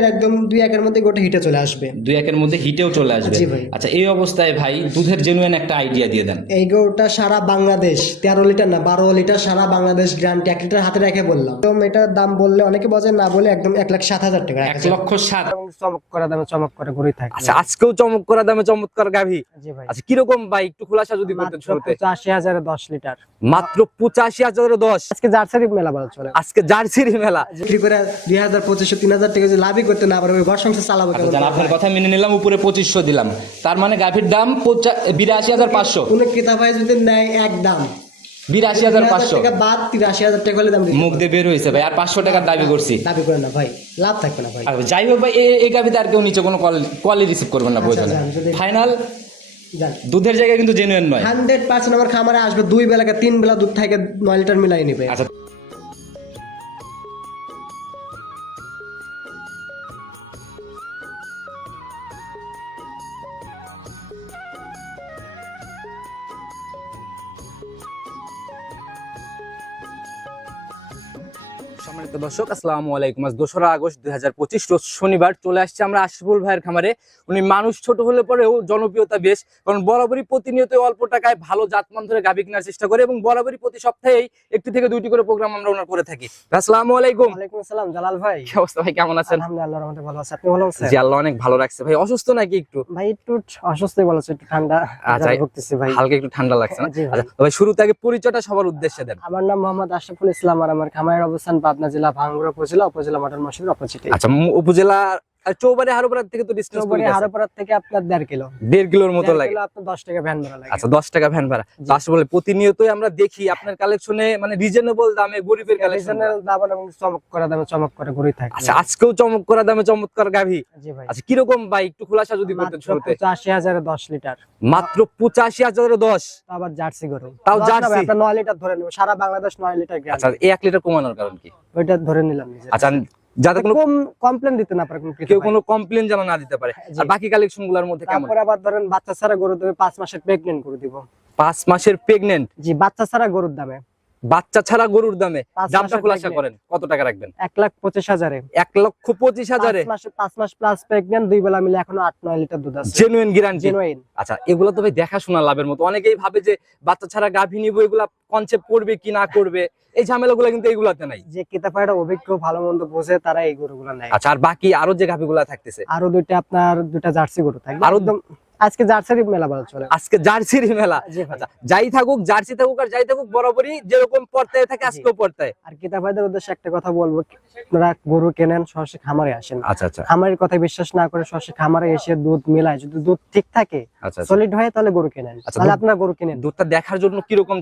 আর একদম দুই একের মধ্যে গোটা হিটে চলে আসবে। দুই একের মধ্যে হিটেও চলে আসবে। জি ভাই। আচ্ছা এই অবস্থায় ভাই দুধের জেনুইন একটা আইডিয়া দিয়ে দেন। এই গরুটা সারা বাংলাদেশ তেরো লিটার না বারো লিটার সারা বাংলাদেশ গ্রান্ট এক লিটার হাতে রেখে বললাম। একদম এটার দাম বললে অনেকে বলে না বলে একদম এক লাখ সাত হাজার টাকা এক লক্ষ সাত। চমক করা দামে চমক করে ঘুরে থাকে। আচ্ছা আজকেও চমক করা দামে চমৎকার গাভী? জি ভাই। আচ্ছা কীরকম ভাই একটু খোলাসা যদি করতেন শুরুতে। পঁচাশি হাজারে দশ লিটার। মাত্র পঁচাশি হাজার দশ? আজকে জার্সারি মেলা বলা চলে। আজকে জার্সির মেলা। বিক্রি করে দুই হাজার পঁচিশশো তিন হাজার টাকা যদি লাভই করতে না পারবে ঘর সংসার চালাবো আচ্ছা কেমন আপনার কথা মেনে নিলাম উপরে পঁচিশশো দিলাম। তার মানে গাভীর দাম বিরাশি হাজার পাঁচশো। কোনো যদি নেয় এক দাম। বিরাশি হাজার পাঁচশো। বাদ তিরাশি হাজার টাকা হলে দাম মুখ দিয়ে বের হয়েছে ভাই আর পাঁচশো টাকার দাবি করছি। দাবি করে না ভাই লাভ থাকবে না ভাই। যাই হোক ভাই এই- এই গাভিতে আর কেউ নিচে কোনো কল রিসিভ করবেন না প্রয়োজনে ফাইনাল দুধের জায়গায় কিন্তু জেনুইন নয়। হান্ড্রেড পার্সেন্ট আমার খামারে আসবে দুই বেলাকে তিন বেলা দুধ থেকে নয় লিটার মিলাই নিবে। আচ্ছা সম্মানিত দর্শক আসসালামু আলাইকুম। আজ দোসরা আগস্ট দুই হাজার পঁচিশ রোজ শনিবার চলে আসছে আমরা আশিফুল ভাইয়ের খামারে। উনি মানুষ ছোট হলে পরেও জনপ্রিয়তা বেশ কারণ বরাবরই প্রতিনিয়ত অল্প টাকায় ভালো জাতমান ধরে গাভী কেনার চেষ্টা করে এবং বরাবরই প্রতি সপ্তাহেই একটি থেকে দুইটি করে প্রোগ্রাম আমরা ওনার করে থাকি। আসসালামু আলাইকুম। ওয়ালাইকুম আসসালাম জালাল ভাই। কি অবস্থা ভাই কেমন আছেন? আলহামদুলিল্লাহ রহমতে ভালো আছে। আপনি ভালো আছেন? জি আল্লাহ অনেক ভালো রাখছে। ভাই অসুস্থ নাকি একটু? ভাই একটু অসুস্থই বলেছে একটু ঠান্ডা আচ্ছা। ভুগতেছি ভাই। হালকা একটু ঠান্ডা লাগছে না। আচ্ছা ভাই শুরুতে আগে পরিচয়টা সবার উদ্দেশ্যে দেন। আমার নাম মোহাম্মদ আশরাফুল ইসলাম আর আমার খামারের অবস্থান পাবনা জেলা ভাঙ্গুরা উপজেলা উপজেলা মাটন মসজিদের অপোজিটে। আচ্ছা উপজেলা আর চৌবাড়ি হারোপাড়া থেকে তো ডিস্টেন্স চৌবাড়ি হারোপাড়া থেকে আপনার দেড় কিলো। দেড় কিলোর মতো লাগে। আপনার দশ টাকা ভ্যান ভাড়া লাগে। আচ্ছা দশ টাকা ভ্যান ভাড়া। তো আসলে প্রতিনিয়তই আমরা দেখি আপনার কালেকশনে মানে রিজনেবল দামে গরিবের কালেকশন। দাম এবং চমক করা দামে চমক করে ঘুরে থাকে। আচ্ছা আজকেও চমক করা দামে চমৎকার গাভী? আচ্ছা কীরকম ভাই একটু খোলাসা যদি মাত্র শুরুতে। পঁচাশি হাজারে দশ লিটার। মাত্র পঁচাশি হাজার দশ? আবার জার্সি গরু। তাও জার্সি? আপনার নয় লিটার ধরে নেব। সারা বাংলাদেশ নয় লিটার আচ্ছা এক লিটার কমানোর কারণ কি? ওইটা ধরে নিলাম আচ্ছা যাতে কোনো কমপ্লেন দিতে না পারে কোনো কেউ কোনো কমপ্লেন যেন না দিতে পারে। আর বাকি কালেকশনগুলোর মধ্যে কেমন? তারপরে আবার ধরেন বাচ্চা ছাড়া গরু দেবে পাঁচ মাসের প্রেগনেন্ট করে দিব। পাঁচ মাসের প্রেগনেন্ট জি বাচ্চা ছাড়া গরুর দামে। বাচ্চা ছাড়া গরুর দামে দামটা খোলাসা করেন। কত টাকা রাখবেন? এক লাখ পঁচিশ হাজারে। এক লক্ষ পঁচিশ হাজারে? পাঁচ মাস প্লাস প্রেগনেন্ট দুই বেলা মিলে এখনও আট নয় লিটার দুধ আছে। জেনুইন গ্যারান্টি জেনুইন আচ্ছা এগুলো তো ভাই দেখাশোনা লাভের মতো। অনেকেই ভাবে যে বাচ্চা ছাড়া গাভী নিবো এগুলা কনসেপ্ট করবে কি না করবে? এই ঝামেলাগুলো কিন্তু এগুলাতে নাই। যে কিতাপাটা অভিজ্ঞ ভালো মন্দ বোঝে তারা এই গরুগুলো নেয়। আচ্ছা আর বাকি আরও যে গাভীগুলা থাকতেছে? আরও দুইটা আপনার দুইটা জার্সি গরু থাকবে। আরও আজকে জার্সির মেলা বলা চলে। আজকে জার্সির মেলা। আচ্ছা যাই থাকুক জার্সি থাকুক আর যাই থাকুক বরাবরই যেরকম পর্তায় থাকে আজকেও পর্তায়। আর কিতাবাদের উদ্দেশ্যে একটা কথা বলব আপনারা গরু কেনেন সরাসরি খামারে আসেন। আচ্ছা আচ্ছা। খামারের কথা বিশ্বাস না করে সরাসরি খামারে এসে দুধ মেলায় যদি দুধ ঠিক থাকে আচ্ছা সলিড হয় তাহলে গরু কেনেন। আচ্ছা, তাহলে আপনারা গরু কিনেন। দুধটা দেখার জন্য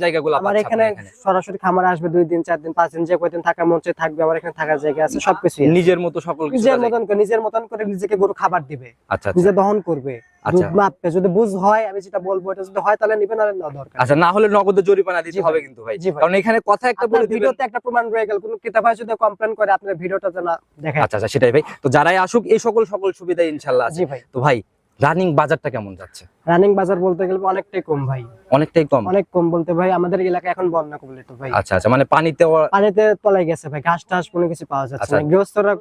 জায়গাগুলো আমার এখানে সরাসরি খামারে আসবে দুই দিন চার দিন পাঁচ দিন যে কয়দিন থাকার মন থাকবে আমার এখানে থাকার জায়গা আছে সবকিছু নিজের মতো সকল নিজের মতন করে নিজের মতন করে নিজেকে গরু খাবার দিবে আচ্ছা আচ্ছা। নিজে দহন করবে আচ্ছা। দুধ মাপবে যদি বুঝ হয় আমি যেটা বলব এটা যদি হয় তাহলে নিবে না না দরকার। আচ্ছা না হলে নগদ জরিমানা দিতে হবে কিন্তু ভাই। কারণ এখানে কথা একটা বলে ভিডিওতে একটা প্রমাণ রয়ে গেল। কোন কিতাবায় যদি কমপ্লেন করে আপনার ভিডিওটা যেন দেখে আচ্ছা আচ্ছা সেটাই ভাই। তো যারাই আসুক এই সকল সকল সুবিধা ইনশাল্লাহ আছে। জি ভাই। তো ভাই রানিং বাজারটা কেমন যাচ্ছে? রানিং বাজার বলতে গেলে অনেকটাই কম ভাই। অনেকটাই কম? অনেক কম বলতে ভাই আমাদের এলাকা এখন বন্যা কবলিত ভাই। আচ্ছা আচ্ছা মানে পানিতে পানিতে তলায় গেছে ভাই ঘাস টাস কোনো কিছু পাওয়া যাচ্ছে আচ্ছা। না। গৃহস্থরা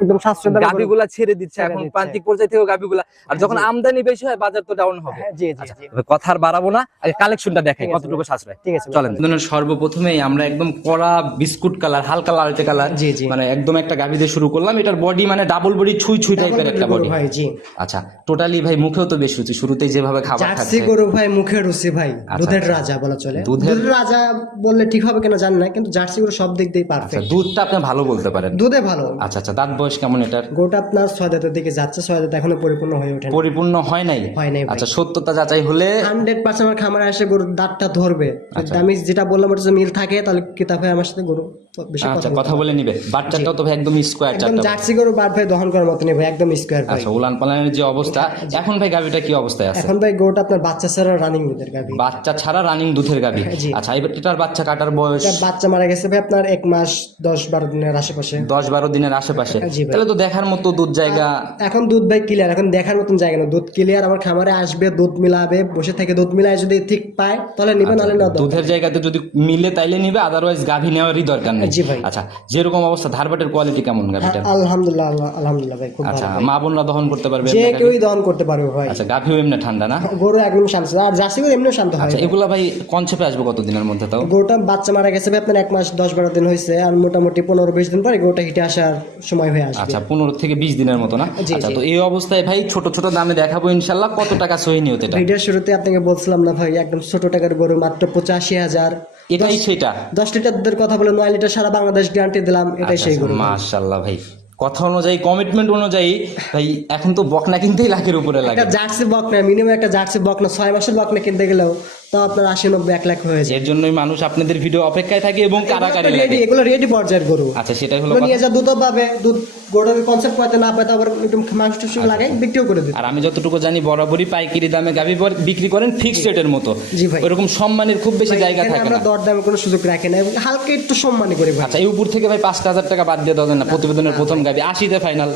একদম স্বাস্থ্য গাভিগুলা ছেড়ে দিচ্ছে এখন প্রান্তিক পর্যায়ে থেকে গাভিগুলা আর যখন আমদানি বেশি হয় বাজার তো ডাউন হবে। জি জি আচ্ছা কথা আর বাড়াবো না। আগে কালেকশনটা দেখাই কতটুকু সাশ্রয়। ঠিক আছে চলেন। সর্বপ্রথমেই আমরা একদম কড়া বিস্কুট কালার হালকা লালচে কালার। জি, জি। মানে একদম একটা গাভি দিয়ে শুরু করলাম। এটার বডি মানে ডাবল বডি ছুঁই ছুঁই টাইপের একটা বডি ভাই জি। আচ্ছা টোটালি ভাই মুখেও তো বেশ রুচি। শুরুতেই যেভাবে খাবার খাচ্ছে। গরু ভাই মুখে রুচি ভাই। আচ্ছা, দুধের আচ্ছা। রাজা বলা চলে। দুধের- রাজা বললে ঠিক হবে কিনা জানি না কিন্তু জার্সি গরু সব দিক দিয়ে পারফেক্ট দুধটা আপনি ভালো বলতে পারেন। দুধে ভালো। আচ্ছা আচ্ছা দাঁত বয়স কেমন এটার? গোটা আপনার ছয় দাঁতের দিকে যাচ্ছে ছয় দাঁত এখনও পরিপূর্ণ হয়ে ওঠে পরিপূর্ণ হয় নাই? হয় নাই আচ্ছা সত্যতা যাচাই হলে হান্ড্রেড পার্সেন্ট আমার খামারে এসে গরুর দাঁতটা ধরবে। আচ্ছা। আমি যেটা বললাম ওটা যদি মিল থাকে তাহলে কিতাবে আমার সাথে গরু আচ্ছা কথা কথা বলে নিবে। বাচ্চাটাও তো ভাই একদম স্কোয়ার একদম জার্সি গরু ভাই দহন করার মতো নেই ভাই একদম স্কোয়ার ভাই। আচ্ছা উলান পালানের যে অবস্থা এখন ভাই গাভিটা কি অবস্থায় আছে? এখন ভাই গরুটা আপনার বাচ্চা ছাড়া রানিং দুধের গাভি। বাচ্চা ছাড়া রানিং দুধের গাভি। জি। আচ্ছা এটার বাচ্চা কাটার বয়স? বাচ্চা মারা গেছে ভাই আপনার এক মাস দশ বারো দিনের আশেপাশে। দশ বারো দিনের আশেপাশে। জি ভাই। তাহলে তো দেখার মতো দুধ জায়গা। এখন দুধ ভাই ক্লিয়ার এখন দেখার মতন জায়গা না। দুধ ক্লিয়ার আমার খামারে আসবে দুধ মিলাবে বসে থেকে দুধ মিলায় যদি ঠিক পায় তাহলে নিবে নাহলে না দুধের জায়গাতে যদি মিলে তাইলে নিবে আদারওয়াইজ গাভী নেওয়ারই দরকার নেই। জি ভাই। আচ্ছা যেরকম অবস্থা ধারবাটের কোয়ালিটি কেমন গাভীটা আলহামদুলিল্লাহ আলহামদুলিল্লাহ ভাই খুব আচ্ছা মা বোনরা দহন করতে পারবে যে কেউই দহন করতে পারবে ভাই? আচ্ছা গাভীও এমনি ঠান্ডা না? গরু একদম শান্ত আর জার্সি গরু এমনিও শান্ত হয় আচ্ছা এগুলা ভাই কনসেপ্টে আসবে কতদিনের মধ্যে তাও? গরুটা বাচ্চা মারা গেছে ভাই আপনার এক মাস দশ বারো দিন হয়েছে আর মোটামুটি পনেরো বিশ দিন পরে গরুটা হিটে আসার সময় হয়ে আসবে। আচ্ছা পনেরো থেকে বিশ দিনের মতো না? আচ্ছা তো এই অবস্থায় ভাই ছোট ছোট দামে দেখাবো ইনশাল্লাহ কত টাকা সহি নিয়ত ভিডিওর শুরুতে আপনাকে বলছিলাম না ভাই একদম ছোট টাকার গরু মাত্র পঁচাশি হাজার। এটাই সেটা? দশ লিটার দুধের কথা বলে নয় লিটার সারা বাংলাদেশ গ্যারান্টি দিলাম এটাই সেই গরু। মাশাল্লাহ ভাই। কথা অনুযায়ী কমিটমেন্ট অনুযায়ী ভাই এখন তো বকনা কিনতেই লাখের উপরে লাগে। জার্সি বক না মিনিমাম একটা জার্সি বক না ছয় মাসের বক না কিনতে গেলেও তাও আপনার আশি নব্বই এক লাখ হয়ে যায়। এর জন্যই মানুষ আপনাদের ভিডিও অপেক্ষায় থাকে এবং কারাকারি রেডি এগুলো রেডি পর্যায়ের গরু। আচ্ছা সেটাই হলো নিয়ে যা দুধও পাবে দুধ গরুর কনসেপ্ট পাইতে না পাইতে আবার একটু মাংস টুসু লাগাই বিক্রিও করে দিতে আর আমি যতটুকু জানি বরাবরই পাইকারি দামে গাভী বিক্রি করেন ফিক্সড রেটের মতো। জি ভাই। ওরকম সম্মানের খুব বেশি জায়গা থাকে আমরা না। দর দামে কোনো সুযোগ রাখি না এবং হালকা একটু সম্মানই করি ভাই। আচ্ছা এই উপর থেকে ভাই পাঁচটা হাজার টাকা বাদ দিয়ে দেওয়া না। প্রতিবেদনের প্রথম গাভী। আশিতে ফাইনাল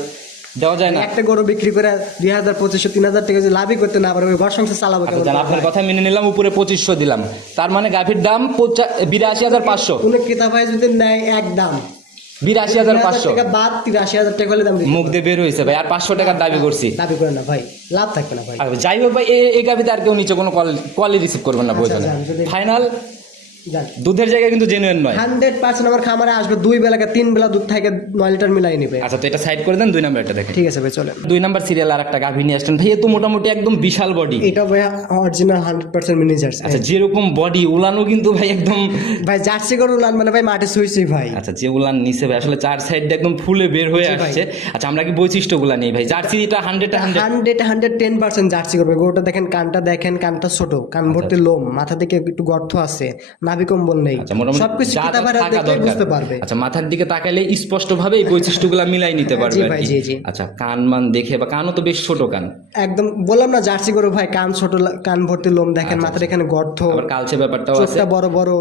দেওয়া যায় না। একটা গরু বিক্রি করে দুই হাজার পঁচিশশো তিন হাজার টাকা যদি লাভই করতে না পারবে ঘর সংসার চালাবো আচ্ছা আপনার কথা মেনে নিলাম উপরে পঁচিশশো দিলাম। তার মানে গাভীর দাম বিরাশি হাজার পাঁচশো। কোনো ক্রেতা ভাই যদি নেয় এক দাম। বিরাশি হাজার পাঁচশো। বাদ তিরাশি হাজার টাকা হলে দাম মুখ দিয়ে বের হয়েছে ভাই আর পাঁচশো টাকার দাবি করছি। দাবি করে না ভাই লাভ থাকবে না ভাই। যাই হোক ভাই এই- গাভিতে আর কেউ নিচে কোনো কল কলই রিসিভ করবেন না প্রয়োজনে। আচ্ছা, ফাইনাল জান দুধের জায়গায় কিন্তু জেনুইন নয়। হান্ড্রেড পার্সেন্ট আমার খামারে আসবে দুই বেলা কে তিন বেলা দুধ থেকে নয় লিটার মিলাই নিবে। আচ্ছা তো এটা সাইড করে দেন দুই নাম্বারটা দেখেন। ঠিক আছে ভাই চলে দুই নাম্বার সিরিয়াল আর একটা গাভী নিয়ে আসলেন। ভাই এ তো মোটামুটি একদম বিশাল বডি এটা ভাই original hundred percent mini jersey আচ্ছা যেরকম বডি উলানও কিন্তু ভাই একদম ভাই জার্সি গরু লান মানে ভাই মাঠে শুয়েছি ভাই। আচ্ছা যে উলান নিচে ভাই আসলে চার সাইডটা একদম ফুলে বের হয়ে আসছে। আচ্ছা আমরা কি বৈশিষ্ট্যগুলা নেই ভাই? জার্সি এটা hundred hundred hundred hundred ten percent jersey করবে গরুটা দেখেন কানটা দেখেন কানটা ছোট কান ভর্তি লোম। মাথা থেকে একটু গর্ত আছে। নাভি কম্বল নেই। আচ্ছা সবকিছু কিতাবের দেখলে বুঝতে পারবে। আচ্ছা মাথার দিকে তাকাইলে স্পষ্ট ভাবে এই বৈশিষ্ট্যগুলা মিলাই নিতে পারবে জি ভাই, জি, জি। আচ্ছা কান মান দেখে বা কানও তো বেশ ছোট কান। একদম বললাম না জার্সি গরু ভাই কান ছোট কান ভর্তি লোম দেখেন মাথার এখানে গর্ত কালচে ব্যাপারটা আছে। বড় বড়।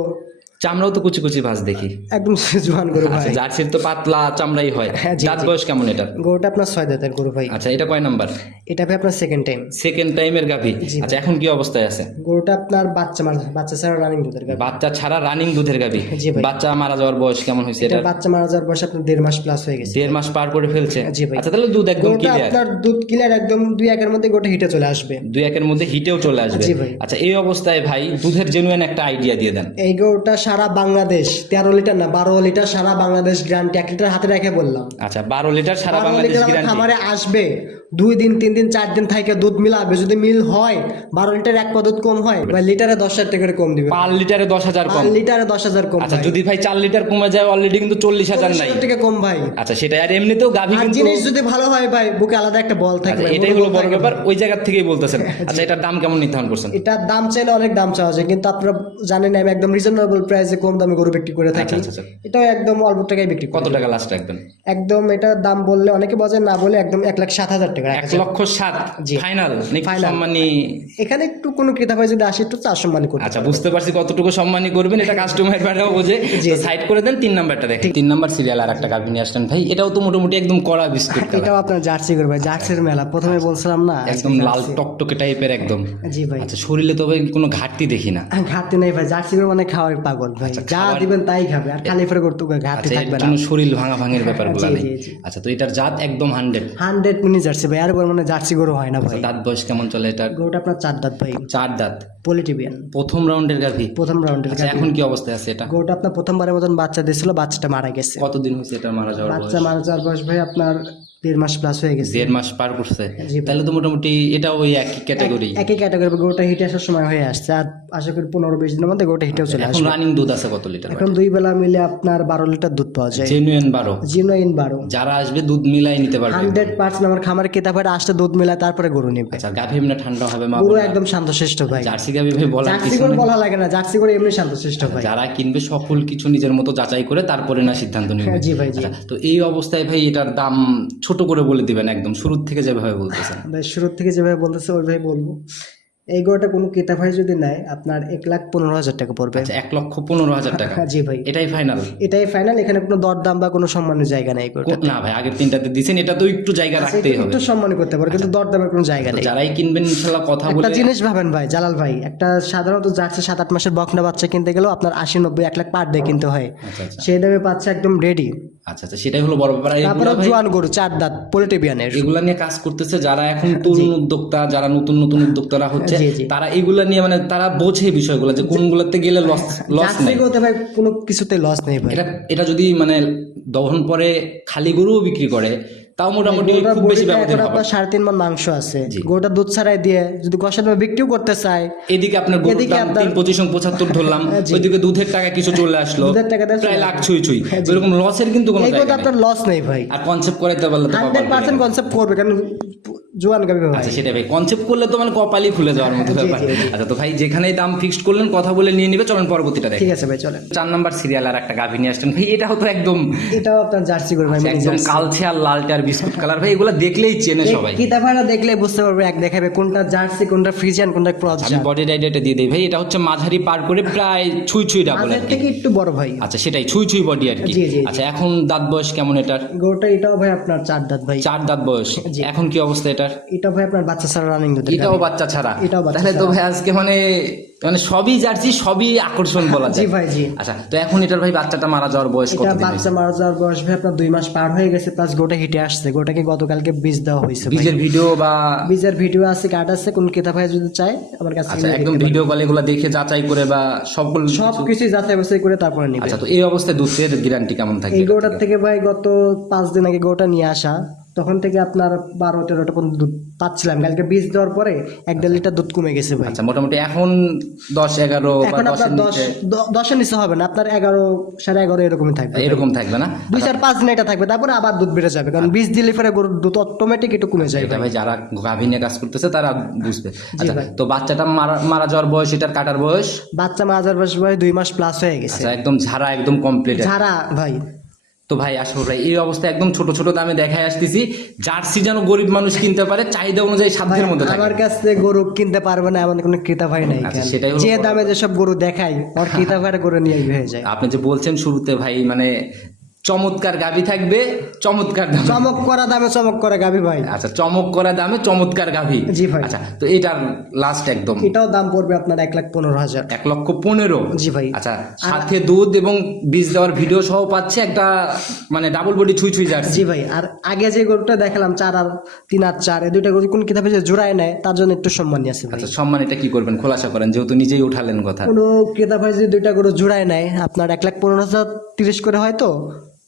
চামড়াও তো কুচি কুচি ভাঁজ দেখি। একদম জোয়ান গরু ভাই। আচ্ছা জার্সির তো পাতলা চামড়াই হয়। হ্যাঁ, দাঁত বয়স কেমন এটা গরুটা আপনার ছয় দাঁতের গরু ভাই। আচ্ছা এটা কয় নাম্বার? এটা ভাই আপনার সেকেন্ড টাইম সেকেন্ড টাইমের গাভী। আচ্ছা এখন কি অবস্থায় আছে? গরুটা আপনার বাচ্চা মারা বাচ্চা ছাড়া রানিং দুধের গাভী। বাচ্চা ছাড়া রানিং দুধের গাভী। ভাই। বাচ্চা মারা যাওয়ার বয়স কেমন হয়েছে এটা বাচ্চা মারা যাওয়ার বয়স আপনার দেড় মাস প্লাস হয়ে গেছে। দেড় মাস পার করে ফেলছে। ভাই। আচ্ছা তাহলে দুধ একদম ক্লিয়ার আপনার দুধ ক্লিয়ার একদম দুই একের মধ্যে গোটা হিটে চলে আসবে। দুই একের মধ্যে হিটেও চলে আসবে। জি ভাই। আচ্ছা এই অবস্থায় ভাই দুধের জেনুইন একটা আইডিয়া দিয়ে দেন। এই গরুটা সারা বাংলাদেশ তেরো লিটার না বারো লিটার সারা বাংলাদেশ গ্যারান্টি এক লিটার হাতে রেখে বললাম। আচ্ছা বারো লিটার সারা বাংলাদেশ আমার গ্যারান্টি খামারে আসবে দুই দিন তিন দিন চার দিন থাকে দুধ মিলাবে যদি মিল হয় বারো লিটার এক পা দুধ কম হয় বা লিটারে দশ হাজার টাকা কম দিবে। পার লিটারে দশ হাজার কম। লিটারে দশ হাজার কম আচ্ছা যদি ভাই চার লিটার কমে যায় অলরেডি কিন্তু চল্লিশ হাজার নাই। টাকা কম ভাই। আচ্ছা সেটা আর এমনিতেও গাভী জিনিস যদি ভালো হয় ভাই বুকে আলাদা একটা বল থাকে এটাই হলো বড় ব্যাপার। ওই জায়গা থেকেই বলতেছেন। আচ্ছা এটার দাম কেমন নির্ধারণ করছেন? এটার দাম চাইলে অনেক দাম চাওয়া যায় কিন্তু আপনারা জানেন আমি একদম রিজনেবল প্রাইসে কম দামে গরু বিক্রি করে থাকি। আচ্ছা, আচ্ছা, একদম অল্প টাকায় বিক্রি কত টাকা লাস্ট রাখবেন একদম এটার দাম বললে অনেকে বোঝে না বলে একদম এক লাখ সাত হাজার টাকা। এক। লক্ষ সাত জি। Final Final। সম্মানী? এখানে একটু কোনো ক্রেতা ভাই যদি আসে একটু চার সম্মানী করতে আচ্ছা বুঝতে পারছি কতটুকু সম্মানী করবেন এটা কাস্টমার ব্যাটাও বোঝে। সাইড করে দেন তিন নাম্বারটা দেখেন। তিন নাম্বার সিরিয়াল আর একটা গাভী নিয়ে আসলেন ভাই এটাও তো মোটামুটি একদম কড়া বিস্কুট এটাও আপনার জার্সি করবে জার্সির মেলা। প্রথমে বলছিলাম না একদম লাল টকটকে টাইপের একদম। জি ভাই। আচ্ছা শরীরে তো ভাই কোনো ঘাটতি দেখি না। ঘাটতি নাই ভাই জার্সি করে মানে খাওয়ার পাগল। ভাই যা দিবেন তাই খাবে আর খালি ফেরে করতে ঘাটতি আচ্ছা থাকবে না। শরীর ভাঙা ভাঙের ব্যাপারগুলো জি, নেই। আচ্ছা তো এটার জাত একদম হান্ড্রেড হান্ড্রেড মিনি জার্সি ভাই আর বল মানে জার্সি গরু হয় না ভাই। দাঁত বয়স কেমন চলে এটার? গরুটা আপনার চার দাঁত ভাই। চার দাঁত। পলিটিবিয়ান প্রথম রাউন্ডের গাভী? প্রথম রাউন্ডের আচ্ছা এখন কি অবস্থায় আছে এটা? গরুটা আপনার প্রথমবারের মতন বাচ্চা দিয়েছিল বাচ্চাটা মারা গেছে। কতদিন হয়েছে এটা মারা যাওয়ার বাচ্চা মারা যাওয়ার বয়স ভাই আপনার দেড় মাস প্লাস হয়ে গেছে। দেড় মাস পার করছে। তাহলে তো মোটামুটি এটা ওই একই ক্যাটাগরি একই ক্যাটাগরি গরুটা হিটে আসার সময় হয়ে আসছে। আর আশা করি পনেরো বিশ দিনের মধ্যে গরুটা হিটেও চলে আসবে। রানিং দুধ আছে কত লিটার এখন দুই বেলা মিলে আপনার বারো লিটার দুধ পাওয়া যায়। জেনুইন বারো। জিনোইন বারো। যারা আসবে দুধ মিলাই নিতে পারবে। হান্ড্রেড পার্সেন্ট আমার খামারে কেতাবের আসতে দুধ মিলায় তারপরে গরু নেবে। আচ্ছা গাভী এমনি ঠান্ডা হবে মা গরু। একদম শান্তশিষ্ট ভাই। জার্সি গাভী ভাই বলার জার্সি গরু বলা লাগে না। জার্সি গরু এমনি শান্তশিষ্ট ভাই। যারা কিনবে সকল কিছু নিজের মতো যাচাই করে তারপরে না সিদ্ধান্ত নেবে। হ্যাঁ, জি ভাই, জি। আচ্ছা, তো এই অবস্থায় ভাই এটার দাম ছোট করে বলে দিবেন একদম। শুরুর থেকে যেভাবে বলতেছেন। ভাই, শুরুর থেকে যেভাবে বলতেছে ওইভাবে বলব। এই গরুটা কোনো ক্রেতা ভাই যদি নেয় আপনার এক লাখ পনেরো হাজার টাকা পড়বে। আচ্ছা এক লক্ষ পনেরো হাজার টাকা? হ্যাঁ, জি ভাই। এটাই ফাইনাল এটাই ফাইনাল এখানে কোনো দরদাম বা কোনো সম্মানের জায়গা নেই না ভাই আগের তিনটাতে দিছেন এটা তো একটু জায়গা রাখতেই হবে। একটু সম্মান করতে পারে কিন্তু দরদামের কোনো জায়গা নেই। যারাই কিনবেন ইনশাল্লাহ কথা বলে একটা জিনিস ভাবেন ভাই জালাল ভাই একটা সাধারণত জার্সি সাত আট মাসের বকনা বাচ্চা কিনতে গেলেও আপনার আশি নব্বই এক লাখ পার ডে কিনতে হয়। আচ্ছা আচ্ছা। সেই দামে পাচ্ছে একদম রেডি আচ্ছা আচ্ছা সেটাই হলো বড় ব্যাপার। তারপরে জোয়ান গরু চার দাঁত পোলিটিবিয়ানের। এগুলা নিয়ে কাজ করতেছে যারা এখন তরুণ উদ্যোক্তা যারা নতুন নতুন উদ্যোক্তারা হচ্ছে জি। তারা এগুলা নিয়ে মানে তারা বোঝে বিষয়গুলো যে কোনগুলোতে গেলে লস লস নেই। গরুতে ভাই কোনো কিছুতে লস নেই ভাই। এটা এটা যদি মানে দহন পরে খালি গরুও বিক্রি করে তাও মোটামুটি খুব বেশি ব্যবধান হবে আপনার সাড়ে তিন মন মাংস আছে। জি। গরুটা দুধ ছাড়াই দিয়ে যদি কষা দামে বিক্রিও করতে চায় এদিকে আপনার গরুর দাম তিন পঁচিশ পঁচাত্তর ধরলাম ওইদিকে দুধের টাকা কিছু চলে আসলো দুধের টাকা প্রায় লাখ ছুঁই ছুঁই। এরকম লসের কিন্তু কোনো জায়গা আপনার লস নেই ভাই। আর কনসেপ্ট করাইতে পারলে তো হান্ড্রেড কপাল পার্সেন্ট খুলে কনসেপ্ট করবে কারণ জোয়ান গাবি ভাই। আচ্ছা সেটা ভাই। কনসেপ্ট করলে তো মানে কপালই খুলে যাওয়ার মতো ব্যাপার। আচ্ছা তো ভাই যেখানেই দাম ফিক্সড করলেন কথা বলে নিয়ে নিবে চলেন পরবর্তীটা দেখ। ঠিক আছে ভাই চলেন। চার নাম্বার সিরিয়াল আর একটা গাভী নিয়ে আসছেন। ভাই এটাও তো একদম এটাও আপনার জার্সি গরু ভাই একদম জার্সি। কালচে আর লালটে আর বিস্কুট কালার ভাই এগুলো দেখলেই চেনে সবাই। কিতা ভাইরা দেখলে বুঝতে পারবে এক দেখাবে কোনটা জার্সি কোনটা ফ্রিজিয়ান কোনটা ক্রস আমি বডি রাইডারটা দিয়ে দিই। ভাই এটা হচ্ছে মাঝারি পার করে প্রায় ছুঁই ছুঁই ডাবল আর কি। থেকে একটু বড় ভাই। আচ্ছা সেটাই ছুঁই ছুঁই বডি আর কি। আচ্ছা এখন দাঁত বয়স কেমন এটার? গরুটা এটাও ভাই আপনার চার দাঁত ভাই। চার দাঁত বয়স। এখন কি অবস্থা এটার এটা ভাই আপনার বাচ্চা ছাড়া রানিং দুধ এটাও বাচ্চা ছাড়া। এটাও তাহলে তো ভাই আজকে মানে মানে সবই জার্সি সবই আকর্ষণ বলা জি ভাই জি। আচ্ছা তো এখন এটার ভাই বাচ্চাটা মারা যাওয়ার বয়স এটা কত বাচ্চা মারা যাওয়ার বয়স ভাই আপনার দুই মাস পার হয়ে গেছে প্লাস গোটা হিটে আসছে। গোটাকে গতকালকে বীজ দেওয়া হয়েছে বীজের ভিডিও বা বীজের ভিডিও আছে কার্ড আছে কোন কেতা ভাই যদি চায় আমার কাছে আচ্ছা একদম ভিডিও কল এগুলো দেখে যাচাই করে বা সকল সব কিছুই যাচাই বাছাই করে তারপরে নিবে। আচ্ছা তো এই অবস্থায় দুধের গ্যারান্টি কেমন থাকবে এই গরুটার থেকে? ভাই গত পাঁচ দিন আগে গরুটা নিয়ে আসা। তখন থেকে আপনার বারো তেরোটা পর্যন্ত দুধ পাচ্ছিলাম। কালকে বীজ দেওয়ার পরে এক দেড় লিটার দুধ কমে গেছে ভাই। আচ্ছা মোটামুটি এখন দশ এগারো এখন আপনার দশ নিচে দশের নিচে হবে না আপনার এগারো সাড়ে এগারো এরকমই থাকবে এরকম থাকবে না? দুই চার পাঁচ দিন এটা থাকবে তারপরে আবার দুধ বেড়ে যাবে কারণ বীজ দিলে পরে গরুর দুধ অটোমেটিক একটু কমে যায় ভাই। যারা গাভী নিয়ে কাজ করতেছে তারা বুঝবে। আচ্ছা। তো বাচ্চাটা মারা মারা যাওয়ার বয়স এটার কাটার বয়স? বাচ্চা মারা যাওয়ার বয়স ভাই দুই মাস প্লাস হয়ে গেছে। আচ্ছা একদম ঝাড়া একদম কমপ্লিট ঝাড়া ভাই। তো ভাই আসো ভাই এই অবস্থা একদম ছোট ছোট দামে দেখাই আসতেছি। জার্সি যেন গরিব মানুষ কিনতে পারে চাহিদা অনুযায়ী সাধ্যের মধ্যে আমার কাছে গরু কিনতে পারবে না এমন কোনো ক্রেতা ভাই নাই আচ্ছা, সেটাই যে দামে যেসব গরু দেখাই ওর ক্রেতা ভাইয়ের গরু নিয়ে হয়ে যায়। আপনি যে বলছেন শুরুতে ভাই মানে চমৎকার গাভী থাকবে চমৎকার দাম। চমক করা দামে চমক করা গাবি ভাই। আচ্ছা চমক করা দামে চমৎকার গাভী। জি ভাই। আচ্ছা তো এটার লাস্ট একদম। এটাও দাম পড়বে আপনার এক লাখ পনেরো হাজার। এক লক্ষ পনেরো। জি ভাই। আচ্ছা সাথে দুধ এবং বীজ দেওয়ার ভিডিও সহ পাচ্ছে একটা মানে ডাবল বডি ছুঁই ছুঁই যাচ্ছে। জি ভাই আর আগে যে গরুটা দেখালাম চার আর তিন আর চার এই দুইটা গরু কোন কিতাবে যে জোড়ায় নেয় তার জন্য একটু সম্মানী আছে আচ্ছা সম্মান এটা কি করবেন? খোলাসা করেন যেহেতু নিজেই উঠালেন কথা। কোনো ভাই যদি দুইটা গরু জোড়ায় নেয় আপনার এক লাখ পনেরো হাজার তিরিশ করে হয় তো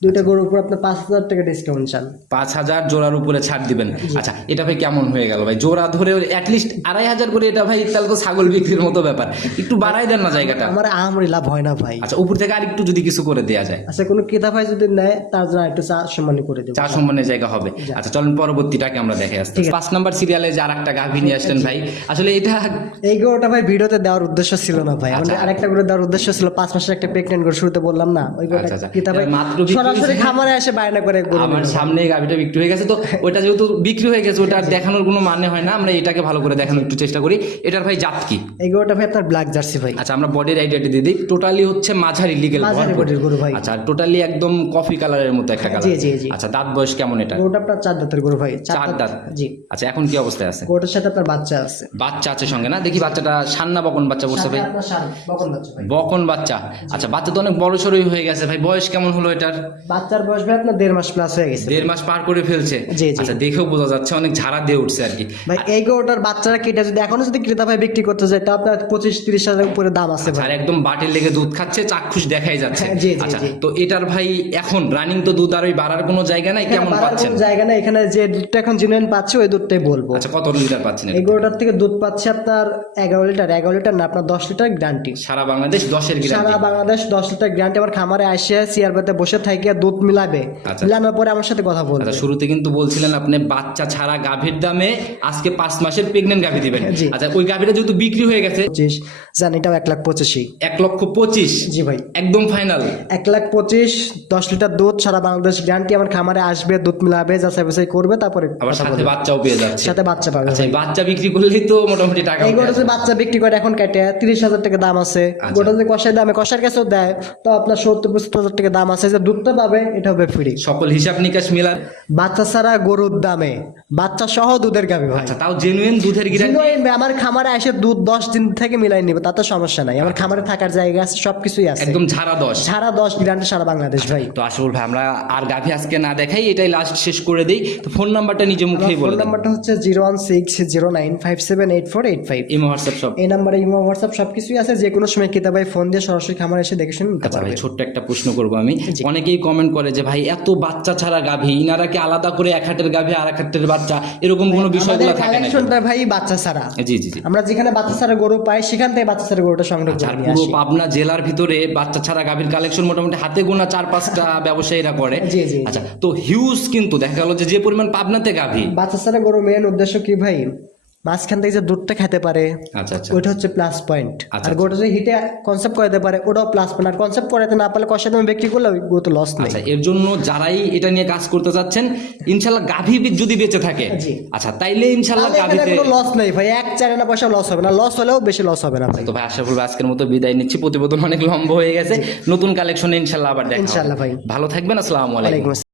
দুইটা গরুর উপর আপনার পাঁচ হাজার টাকা ডিসকাউন্ট চান। পাঁচ হাজার জোড়ার উপরে ছাড় দিবেন। আচ্ছা এটা ভাই কেমন হয়ে গেল ভাই? জোড়া ধরে অ্যাটলিস্ট আড়াই হাজার করে এটা ভাই তাহলে তো ছাগল বিক্রির মতো ব্যাপার। একটু বাড়াই দেন না জায়গাটা। আমার আহামরি লাভ হয় না ভাই। আচ্ছা উপর থেকে আর একটু যদি কিছু করে দেওয়া যায়। আচ্ছা কোনো ক্রেতা ভাই যদি নেয় তার জন্য একটু চা সম্মানী করে দেবো। চা সম্মানের জায়গা হবে। আচ্ছা চলেন পরবর্তীটাকে আমরা দেখে আসতে পাঁচ নাম্বার সিরিয়ালে যে আর একটা গাভী নিয়ে আসলেন ভাই আসলে এটা এই গরুটা ভাই ভিডিওতে দেওয়ার উদ্দেশ্য ছিল না ভাই। আচ্ছা। আরেকটা করে দেওয়ার উদ্দেশ্য ছিল পাঁচ মাসের একটা প্রেগনেন্ট গরু শুরুতে বললাম না? ওই গরুটা আচ্ছা, আচ্ছা। ভাই মাত্র সরাসরি? খামারে এসে বায়না করে আমার সামনে গাভিটা বিক্রি হয়ে গেছে তো ওটা যেহেতু বিক্রি হয়ে গেছে ওটা দেখানোর কোনো মানে হয় না আমরা এটাকে ভালো করে দেখানোর একটু চেষ্টা করি। এটার ভাই জাত কি? এই গরুটা ভাই আপনার ব্ল্যাক জার্সি ভাই। আচ্ছা আমরা বডির আইডিয়াটি দিয়ে দিই। টোটালি হচ্ছে মাঝারি লিগেল মাঝারি বডির গরু ভাই। আচ্ছা টোটালি একদম কফি কালারের মতো একটা কালার জি, জি, জি। আচ্ছা দাঁত বয়স কেমন এটা? গরুটা আপনার চার দাঁতের গরু ভাই। চার দাঁত জি। আচ্ছা এখন কি অবস্থায় আছে? গরুটার সাথে আপনার বাচ্চা আছে। বাচ্চা আছে সঙ্গে না? দেখি বাচ্চাটা সান্না বকন বাচ্চা বসছে ভাই? বকন বাচ্চা বকন বাচ্চা। আচ্ছা বাচ্চা তো অনেক বড় সড়ই হয়ে গেছে ভাই। বয়স কেমন হলো এটার? বাচ্চার বয়স ভাই আপনার দেড় মাস প্লাস হয়ে গেছে দেড় মাস পার করে ফেলছে। আচ্ছা দেখেও বোঝা যাচ্ছে অনেক ঝাড়া দিয়ে উঠছে আর কি। ভাই এই গরুটার বাচ্চারা কেটে যদি এখনও যদি ক্রেতা ভাই বিক্রি করতে যায় তা আপনার পঁচিশ তিরিশ হাজার উপরে দাম আছে ভাই। আর একদম বাটির লেগে দুধ খাচ্ছে চাক্ষুষ দেখাই যাচ্ছে। হ্যাঁ, আচ্ছা তো এটার ভাই এখন রানিং তো দুধ আর ওই বাড়ার কোনো জায়গা নাই? কেমন পাচ্ছেন? জায়গা না এখানে যে দুধটা এখন জেনুইন পাচ্ছে ওই দুধটাই বলব। আচ্ছা কত লিটার পাচ্ছেন এই? গরুটার থেকে দুধ পাচ্ছে আপনার এগারো লিটার এগারো লিটার না আপনার দশ লিটার গ্যারান্টি সারা বাংলাদেশ দশের সারা বাংলাদেশ দশ লিটার গ্যারান্টি আমার খামারে আসে চেয়ার বসে থাকে গিয়ে দুধ মিলাবে আচ্ছা। মিলানোর পরে আমার সাথে কথা বলবে। আচ্ছা শুরুতে কিন্তু বলছিলেন আপনি বাচ্চা ছাড়া গাভীর দামে আজকে পাঁচ মাসের প্রেগনেন্ট গাভী দিবেন। আচ্ছা ওই গাভীটা যেহেতু বিক্রি হয়ে গেছে পঁচিশ জান এটাও এক লাখ পঁচিশই। এক লক্ষ পঁচিশ? জি ভাই। একদম ফাইনাল এক লাখ পঁচিশ দশ লিটার দুধ সারা বাংলাদেশ গ্যারান্টি আমার খামারে আসবে দুধ মিলাবে যাচাই বাছাই করবে তারপরে আবার সাথে বাচ্চাও পেয়ে যাচ্ছে। সাথে বাচ্চা পাবে আচ্ছা বাচ্চা বিক্রি করলেই তো মোটামুটি টাকা এই। যে বাচ্চা বিক্রি করে এখন কেটে তিরিশ হাজার টাকা দাম আছে। গোটা যে কষাই দামে কষার কাছেও দেয় তো আপনার সত্তর পঁচাত্তর হাজার টাকা দাম আছে। যে দুধটা পাবে এটা হবে ফ্রি সকল হিসাব নিকাশ মিলা বাচ্চা ছাড়া গরুর দামে। বাচ্চা সহ দুধের গাবি ভাই। আচ্ছা তাও জেনুইন দুধের গ্যারান্টি Genuine ভাই, আমার খামারে এসে দুধ দশ দিন থেকে মিলাই নিবে তাতে সমস্যা নাই। আমার খামারে থাকার জায়গা আছে সবকিছুই আছে। একদম ঝাড়া দশ। সারা দশ গ্রান্টে সারা বাংলাদেশ ভাই। তো আসল ভাই আমরা আর গাভী আজকে না দেখাই এটাই লাস্ট শেষ করে দেই। তো ফোন নাম্বারটা নিজে মুখেই ফোন বলে দেন। নাম্বারটা হচ্ছে zero one six zero nine five seven eight four eight five. Imo WhatsApp সব। এই নাম্বারে ইমো হোয়াটসঅ্যাপ সবকিছুই আছে যে কোনো সময় কিতাব ভাই ফোন দিয়ে সরাসরি খামারে এসে দেখে শুনে নিতে আচ্ছা পারবে। ছোট্ট একটা প্রশ্ন করব আমি। অনেকেই কমেন্ট করে যে ভাই এত বাচ্চা ছাড়া গাভী ইনারা কি আলাদা করে এক হাটের গাভী আর এক হাটের বাচ্চা এরকম কোনো বিষয়গুলো থাকে না কালেকশনটা ভাই বাচ্চা ছাড়া। জি জি জি। আমরা যেখানে বাচ্চা ছাড়া গরু পাই সেখান থেকে বাচ্চা ছাড়া গরুটা সংগ্রহ করে নিয়ে পুরো আসি। পাবনা জেলার ভিতরে বাচ্চা ছাড়া গাভীর কালেকশন মোটামুটি হাতে গোনা চার পাঁচটা ব্যবসায়ীরা করে। জি, জি, জি। আচ্ছা তো হিউজ কিন্তু দেখা গেল যে যে পরিমাণ পাবনাতে গাভী। বাচ্চা ছাড়া গরু মেন উদ্দেশ্য কি ভাই? মাঝখান থেকে যে দুধটা খেতে পারে আচ্ছা আচ্ছা ওইটা হচ্ছে প্লাস পয়েন্ট আচ্ছা, আর গরুটা যে হিটে কনসেপ্ট করাতে পারে ওটাও প্লাস পয়েন্ট আর কনসেপ্ট করাতে না পারলে কষা দামে বিক্রি করলে তো লস নেই। আচ্ছা এর জন্য যারাই এটা নিয়ে কাজ করতে ইনশাল্লাহ গাভী যদি বেঁচে থাকে আচ্ছা তাইলে ইনশাল্লাহ গাভীতে কোনো লস নেই ভাই এক চার আনা পয়সা লস হবে না লস হলেও বেশি লস হবে না ভাই। তো ভাই আশা করব আজকের মতো বিদায় নিচ্ছি প্রতিবেদন অনেক লম্বা হয়ে গেছে। নতুন কালেকশনে ইনশাল্লাহ আবার দেখা ইনশাল্লাহ ভাই। ভালো থাকবেন আসসালামু আলাইকুম।